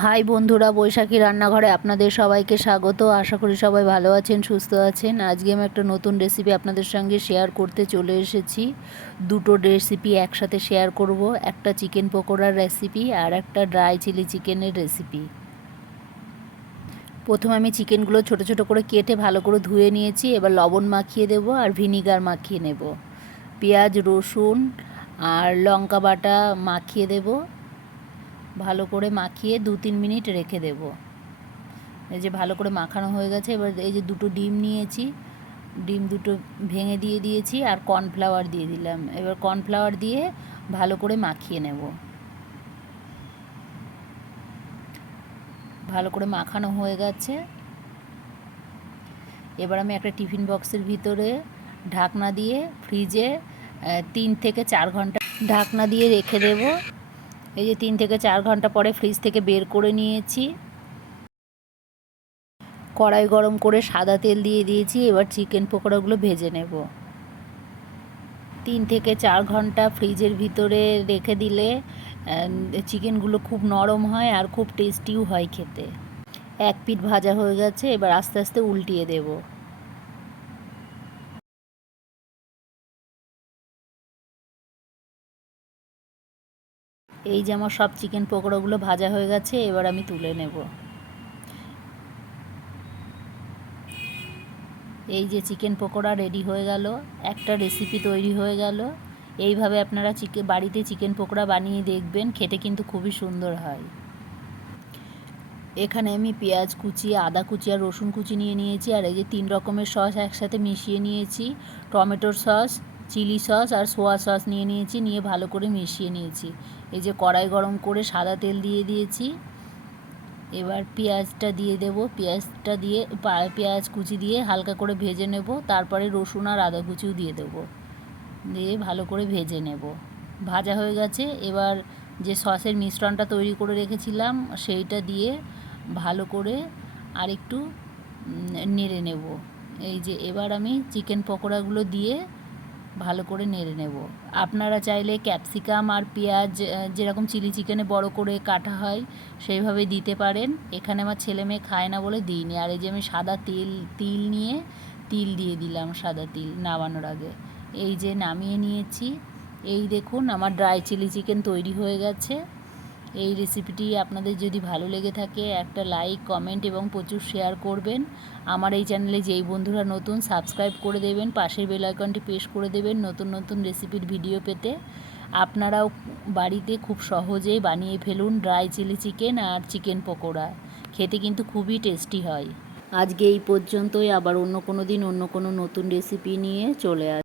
High বন্ধুরা, বৈশাখী রান্নাঘরে আপনাদের সবাইকে স্বাগত। আশা করি সবাই ভালো আছেন, সুস্থ আছেন। আজকে আমি একটা নতুন রেসিপি আপনাদের সঙ্গে শেয়ার করতে চলে এসেছি। দুটো রেসিপি একসাথে শেয়ার করব, একটা চিকেন পকোড়ার রেসিপি আর একটা ড্রাই চিলি চিকেনের রেসিপি। প্রথমে আমি চিকেনগুলো ছোট ছোট করে কেটে ভালো করে ধুয়ে নিয়েছি। এবার লবণ মাখিয়ে দেব আর ভিনিগার মাখিয়ে নেব। পেঁয়াজ, রসুন আর লঙ্কা বাটা মাখিয়ে দেব। ভালো করে মাখিয়ে 2-3 মিনিট রেখে দেব। এই যে ভালো করে মাখানো হয়ে গেছে। এবার এই যে দুটো ডিম নিয়েছি, ডিম দুটো ভেঙে দিয়ে দিয়েছি আর কর্নফ্লাওয়ার দিয়ে দিলাম। এবার কর্নফ্লাওয়ার দিয়ে ভালো করে মাখিয়ে নেব। ভালো করে মাখানো হয়ে গেছে। এবার আমি একটা টিফিন বক্সের ভিতরে ঢাকনা দিয়ে ফ্রিজে 3 থেকে 4 ঘন্টা ঢাকনা দিয়ে রেখে দেব। এই যে 3 থেকে 4 ঘন্টা পরে ফ্রিজ থেকে বের করে নিয়েছি। কড়াই গরম করে সাদা তেল দিয়ে দিয়েছি। এবার চিকেন পকোড়াগুলো ভেজে নেব। 3 থেকে 4 ঘন্টা ফ্রিজের ভিতরে রেখে দিলে চিকেনগুলো খুব নরম হয় আর খুব টেস্টিও হয় খেতে। এক পিঠ ভাজা হয়ে গেছে। এবার আস্তে আস্তে উল্টিয়ে দেব। এই যে আমার সব চিকেন পকোড়াগুলো ভাজা হয়ে গেছে। এবার আমি তুলে নেব। এই যে চিকেন পকোড়া রেডি হয়ে গেল, একটা রেসিপি তৈরি হয়ে গেল। এইভাবে আপনারা বাড়িতে চিকেন পকোড়া বানিয়ে দেখবেন, খেতে কিন্তু খুবই সুন্দর হয়। এখানে আমি পেঁয়াজ কুচি, আদা কুচি আর রসুন কুচি নিয়ে নিয়েছি। আর এই যে 3 রকমের সস একসাথে মিশিয়ে নিয়েছি। টমেটোর সস, চিলি সস আর সোয়া সস নিয়ে নিয়েছি। নিয়ে ভালো করে মিশিয়ে নিয়েছি। এই যে কড়াই গরম করে সাদা তেল দিয়ে দিয়েছি। এবার পেঁয়াজটা দিয়ে দেব। পেঁয়াজটা দিয়ে পেঁয়াজ কুচি দিয়ে হালকা করে ভেজে নেব। তারপরে রসুন আর আদা কুচিও দিয়ে দেবো। দিয়ে ভালো করে ভেজে নেব। ভাজা হয়ে গেছে। এবার যে সসের মিশ্রণটা তৈরি করে রেখেছিলাম সেইটা দিয়ে ভালো করে আরেকটু নেড়ে নেব। এই যে এবার আমি চিকেন পকোড়াগুলো দিয়ে ভালো করে নেড়ে নেব। আপনারা চাইলে ক্যাপসিকাম আর পেঁয়াজ যেরকম চিলি চিকেনে বড় করে কাটা হয় সেইভাবে দিতে পারেন। এখানে আমার ছেলে মেয়ে খায় না বলে দিইনি। আর এই যে আমি সাদা তিল নিয়ে তিল দিয়ে দিলাম, সাদা তিল নামানোর আগে। এই যে নামিয়ে নিয়েছি। এই দেখুন আমার ড্রাই চিলি চিকেন তৈরি হয়ে গেছে। এই রেসিপিটি আপনাদের যদি ভালো লেগে থাকে একটা লাইক, কমেন্ট এবং প্রচুর শেয়ার করবেন। আমার এই চ্যানেলে যেই বন্ধুরা নতুন, সাবস্ক্রাইব করে দেবেন, পাশের বেল আইকনটি প্রেস করে দেবেন নতুন নতুন রেসিপির ভিডিও পেতে। আপনারাও বাড়িতে খুব সহজেই বানিয়ে ফেলুন ড্রাই চিলি চিকেন আর চিকেন পকোড়া। খেতে কিন্তু খুবই টেস্টি হয়। আজকে এই পর্যন্তই। আবার অন্য কোনো দিন অন্য কোনো নতুন রেসিপি নিয়ে চলে আসবো।